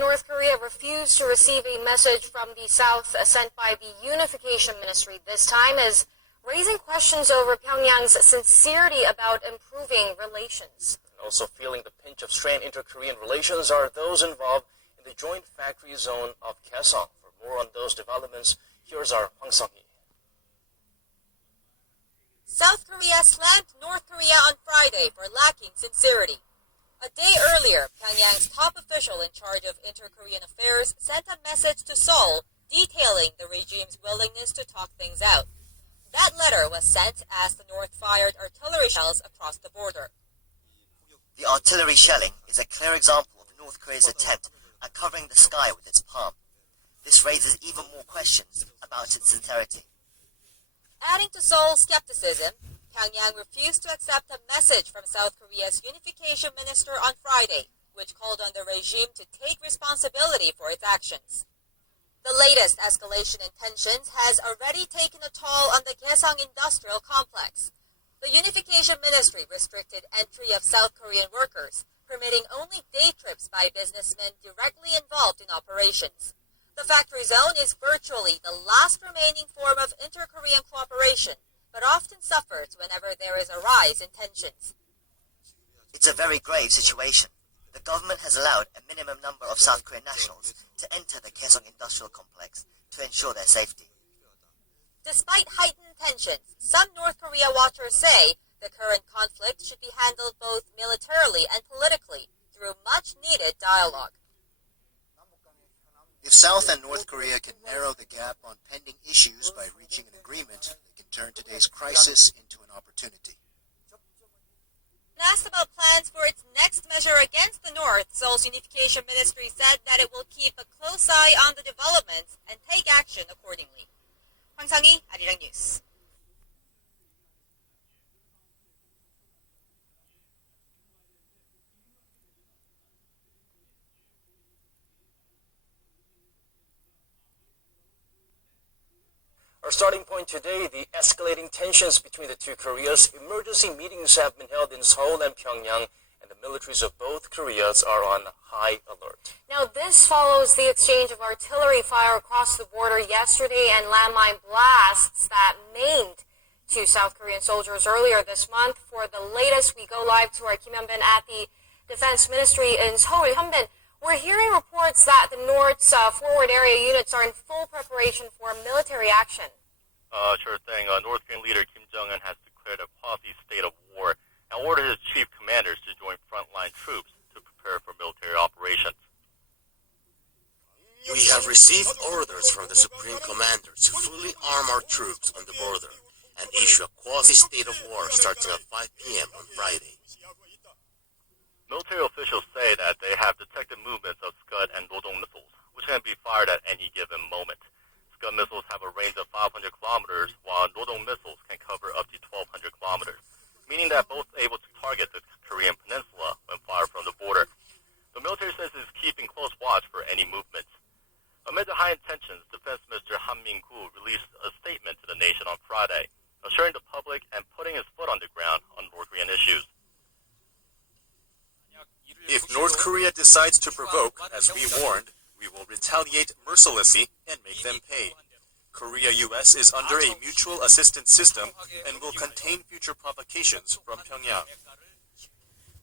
North Korea refused to receive a message from the South sent by the Unification Ministry this time, is raising questions over Pyongyang's sincerity about improving relations. And also feeling the pinch of strained inter-Korean relations are those involved in the joint factory zone of Kaesong. For more on those developments, here's our Hwang Sung-hee. South Korea slammed North Korea on Friday for lacking sincerity. A day earlier, Pyongyang's top official in charge of inter-Korean affairs sent a message to Seoul detailing the regime's willingness to talk things out. That letter was sent as the North fired artillery shells across the border. The artillery shelling is a clear example of North Korea's attempt at covering the sky with its palm. This raises even more questions about its sincerity. Adding to Seoul's skepticism, Pyongyang refused to accept a message from South Korea's unification minister on Friday, which called on the regime to take responsibility for its actions. The latest escalation in tensions has already taken a toll on the Kaesong Industrial Complex. The unification ministry restricted entry of South Korean workers, permitting only day trips by businessmen directly involved in operations. The factory zone is virtually the last remaining form of inter-Korean cooperation, but often suffers whenever there is a rise in tensions. It's a very grave situation. The government has allowed a minimum number of South Korean nationals to enter the Kaesong Industrial Complex to ensure their safety. Despite heightened tensions, some North Korea watchers say the current conflict should be handled both militarily and politically through much-needed dialogue. If South and North Korea can narrow the gap on pending issues by reaching an agreement, they can turn today's crisis into an opportunity. When asked about plans for its next measure against the North, Seoul's unification ministry said that it will keep a close eye on the developments and take action accordingly. Hwang Sung-hee, Arirang News. Our starting point today, the escalating tensions between the two Koreas. Emergency meetings have been held in Seoul and Pyongyang, and the militaries of both Koreas are on high alert. Now, this follows the exchange of artillery fire across the border yesterday and landmine blasts that maimed two South Korean soldiers earlier this month. For the latest, we go live to our Kim Hyun-bin at the Defense Ministry in Seoul. Hyun-bin, we're hearing reports that the North's forward area units are in full preparation for military action. Sure thing. North Korean leader Kim Jung Un has declared a quasi state of war and ordered his chief commanders to join frontline troops to prepare for military operations. We have received orders from the Supreme Commander to fully arm our troops on the border and issue a quasi state of war starting at 5 p.m. on Friday. Military officials say that they have detected movements of Scud and Rodong missiles, which can be fired at any given moment. Scud missiles have a range of 500 kilometers, while Rodong missiles can cover up to 1,200 kilometers, meaning that both are able to target the Korean peninsula when fired from the border. The military says it is keeping close watch for any movements. Amid the high tensions, Defense Minister Han Min-gu released a statement to the nation on Friday, assuring the public and putting his foot on the ground on North Korean issues. If North Korea decides to provoke, as we warned, we will retaliate mercilessly and make them pay. Korea-US is under a mutual assistance system and will contain future provocations from Pyongyang.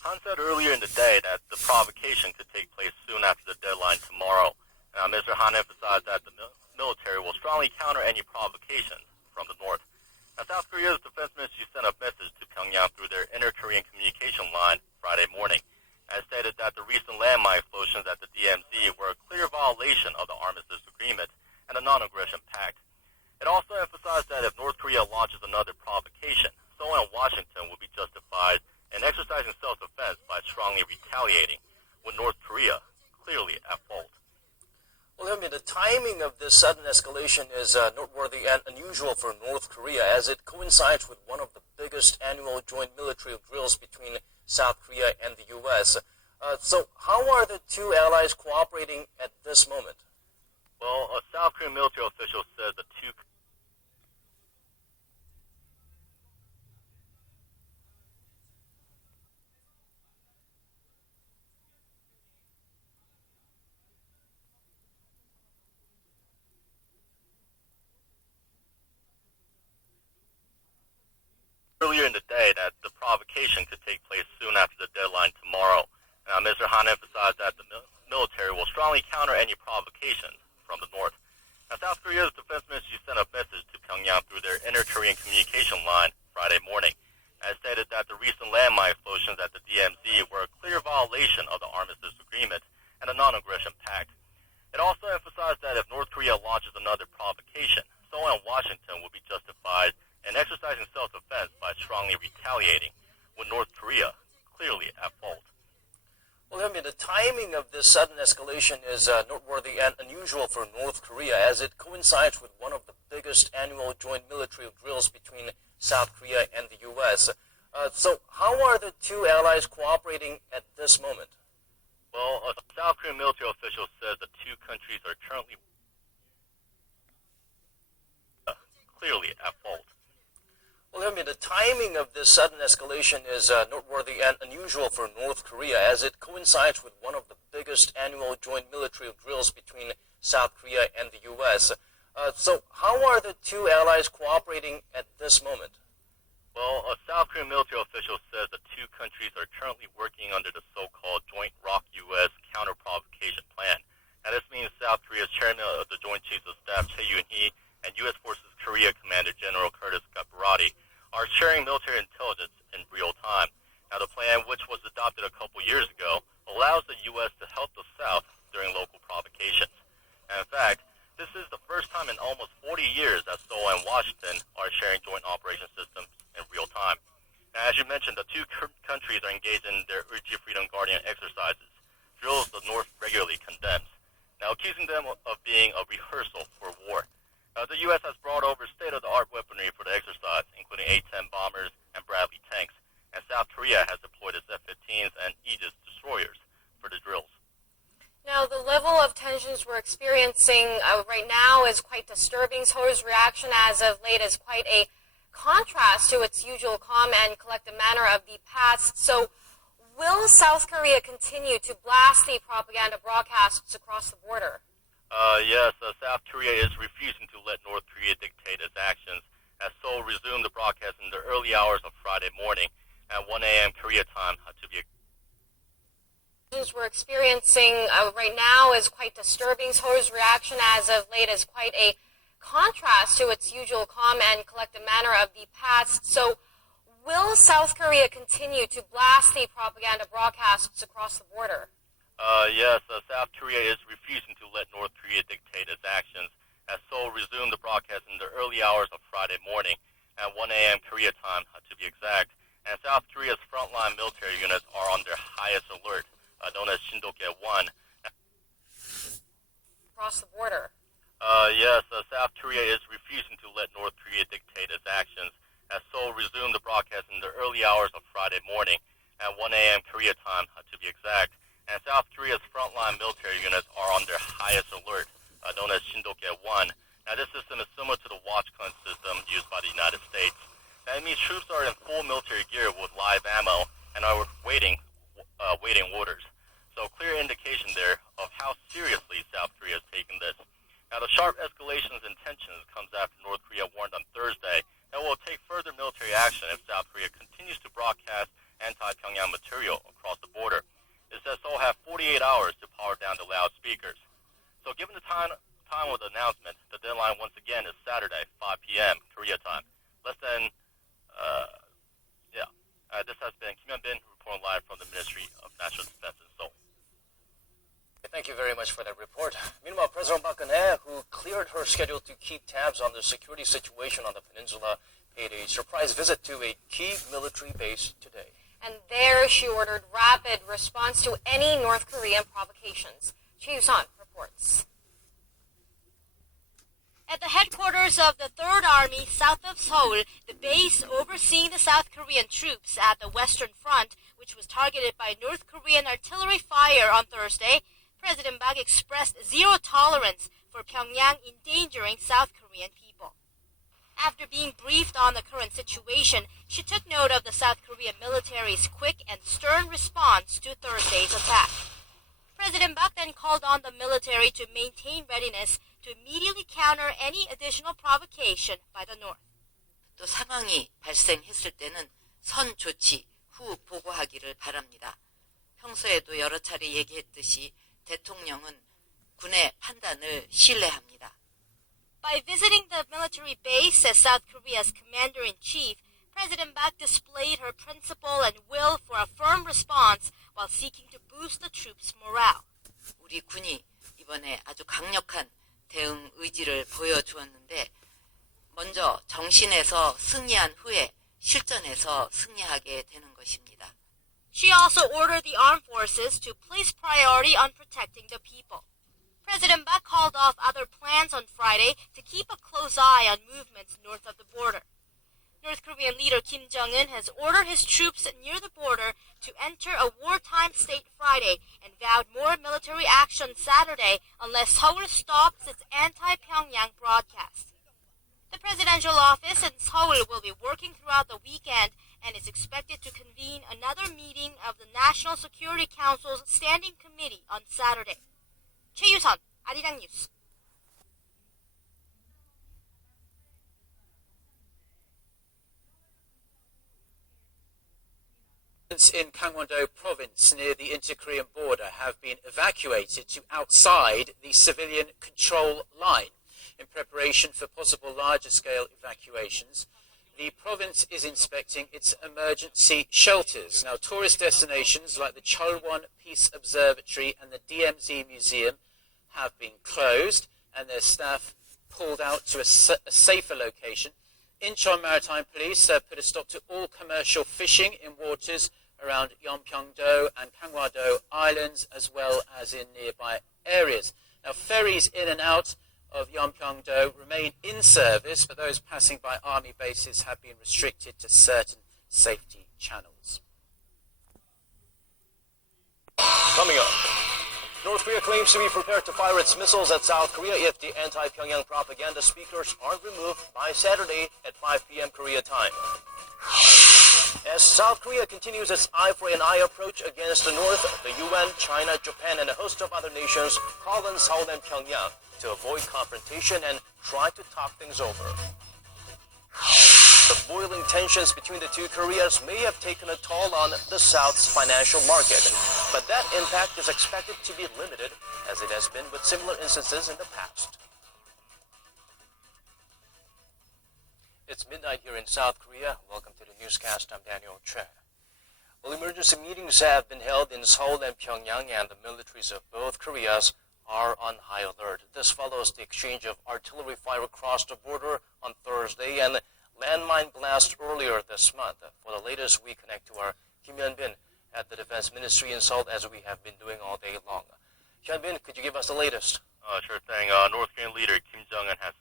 Han said earlier in the day that the provocation could take place soon after the deadline tomorrow. Mr. Han emphasized that the military will strongly counter any provocations from the North. South Korea's defense ministry sent a message to Pyongyang through their inter-Korean communication line Friday morning, and stated that the recent landmine explosions at the DMZ were a clear violation of the Armistice Agreement and the Non-Aggression Pact. It also emphasized that if North Korea launches another provocation, Seoul and Washington will be justified in exercising self-defense by strongly retaliating, with North Korea clearly at fault. Well, the timing of this sudden escalation is noteworthy and unusual for North Korea, as it coincides with one of the biggest annual joint military drills between South Korea and the U.S. So how are the two allies cooperating at this moment? Well, a South Korean military official said the two earlier in the day that the provocation could take place soon after the deadline tomorrow. Mr. Han emphasized that the military will strongly counter any provocations from the north. South Korea's defense ministry sent a message to Pyongyang through their Inter-Korean communication line Friday morning, and stated that the recent landmine explosions at the DMZ were a clear violation of the armistice agreement and the non-aggression pact. It also emphasized that if North Korea launches another provocation, Seoul and Washington will be justified in exercising self-defense by strongly retaliating, with North Korea clearly at fault. Well, the timing of this sudden escalation is noteworthy and unusual for North Korea, as it coincides with one of the biggest annual joint military drills between South Korea and the U.S. So how are the two allies cooperating at this moment? Well, a South Korean military official says the two countries are currently clearly at fault. Well, the timing of this sudden escalation is noteworthy and unusual for North Korea, as it coincides with one of the biggest annual joint military drills between South Korea and the U.S. So how are the two allies cooperating at this moment? Well, a South Korean military official says the two countries are currently working under the so-called Joint ROK-U.S. Counter-Provocation Plan. Now, this means South Korea's chairman of the Joint Chiefs of Staff, Chae Yoon-hee, and U.S. Forces Korea Commander General Curtis Scud are sharing military intelligence in real time. Now, the plan, which was adopted a couple years ago, allows the U.S. to help the South during local provocations. And in fact, this is the first time in almost 40 years that Seoul and Washington are sharing joint operation systems in real time. Now, as you mentioned, the two countries are engaged in their Urji Freedom Guardian exercises, drills the North regularly condemns, now accusing them of being a rehearsal for war. The U.S. has brought over state-of-the-art weaponry for the exercise, including A-10 bombers and Bradley tanks, and South Korea has deployed its F-15s and Aegis destroyers for the drills. Now, the level of tensions we're experiencing right now is quite disturbing. Seoul's reaction as of late is quite a contrast to its usual calm and collected manner of the past. So, will South Korea continue to blast the propaganda broadcasts across the border? Yes, South Korea is refusing to let North Korea dictate its actions, as Seoul resumed the broadcast in the early hours of Friday morning at 1 a.m. Korea time to be. We're experiencing right now is quite disturbing. Seoul's reaction as of late is quite a contrast to its usual calm and collected manner of the past. So, will South Korea continue to blast the propaganda broadcasts across the border? Yes, South Korea is refusing to let North Korea dictate its actions, as Seoul resumed the broadcast in the early hours of Friday morning at 1 a.m. Korea time to be exact, and South Korea's frontline military units are on their highest alert, known as Shindoke-1. Across the border. Yes, South Korea is refusing to let North Korea dictate its actions, as Seoul resumed the broadcast in the early hours of Friday morning at 1 a.m. Korea time to be exact, and South Korea's frontline military units are on their highest alert, known as Shindoke-1. Now, this system is similar to the watch gun system used by the United States. Now, it means troops are in full military gear with live ammo and are waiting orders. So, clear indication there of how seriously South Korea is taking this. Now, the sharp escalations in tensions comes after North Korea warned on Thursday that it will take further military action if South Korea continues to broadcast anti-Pyongyang material across the border. It says Seoul have 48 hours to power down the loudspeakers. So given the time of the announcement, the deadline once again is Saturday, 5 p.m. Korea time. This has been Kim Jung Un reporting live from the Ministry of National Defense in Seoul. Thank you very much for that report. Meanwhile, President Park Geun-hye, who cleared her schedule to keep tabs on the security situation on the peninsula, paid a surprise visit to a key military base today. And there she ordered rapid response to any North Korean provocations. Choi Yoo-sun reports. At the headquarters of the 3rd Army south of Seoul, the base overseeing the South Korean troops at the Western Front, which was targeted by North Korean artillery fire on Thursday, President Park expressed zero tolerance for Pyongyang endangering South Korean people. After being briefed on the current situation, she took note of the South Korean military's quick and stern response to Thursday's attack. President Park then called on the military to maintain readiness to immediately counter any additional provocation by the North. 또 상황이 발생했을 때는 선 조치 후 보고하기를 바랍니다. 평소에도 여러 차례 얘기했듯이 대통령은 군의 판단을 신뢰합니다. By visiting the military base as South Korea's commander-in-chief, President Park displayed her principle and will for a firm response while seeking to boost the troops' morale. 우리 군이 이번에 아주 강력한 대응 의지를 보여주었는데 먼저 정신에서 승리한 후에 실전에서 승리하게 되는 것입니다. She also ordered the armed forces to place priority on protecting the people. President Park called off other plans on Friday to keep a close eye on movements north of the border. North Korean leader Kim Jung Un has ordered his troops near the border to enter a wartime state Friday and vowed more military action Saturday unless Seoul stops its anti-Pyongyang broadcast. The presidential office in Seoul will be working throughout the weekend and is expected to convene another meeting of the National Security Council's Standing Committee on Saturday. 최유선, 아리랑 뉴스. In Gangwon-do province near the inter-Korean border have been evacuated to outside the civilian control line in preparation for possible larger-scale evacuations. The province is inspecting its emergency shelters. Now, tourist destinations like the Cheolwon Peace Observatory and the DMZ Museum have been closed and their staff pulled out to a safer location. Incheon Maritime Police put a stop to all commercial fishing in waters around Yeonpyeong-do and Gangwon-do Islands, as well as in nearby areas. Now, ferries in and out of Yeonpyeong-do remain in service, but those passing by army bases have been restricted to certain safety channels. Coming up, North Korea claims to be prepared to fire its missiles at South Korea if the anti-Pyongyang propaganda speakers aren't removed by Saturday at 5 p.m. Korea time. As South Korea continues its eye-for-an-eye approach against the North, the UN, China, Japan, and a host of other nations call on Seoul and Pyongyang to avoid confrontation and try to talk things over. The boiling tensions between the two Koreas may have taken a toll on the South's financial market, but that impact is expected to be limited, as it has been with similar instances in the past. It's midnight here in South Korea. Welcome to the newscast. I'm Daniel Che. Well, emergency meetings have been held in Seoul and Pyongyang, and the militaries of both Koreas are on high alert. This follows the exchange of artillery fire across the border on Thursday and landmine blast earlier this month. For the latest, we connect to our Kim Hyun-bin at the Defense Ministry in Seoul, as we have been doing all day long. Hyun-bin, could you give us the latest? Sure thing. North Korean leader Kim Jung Un has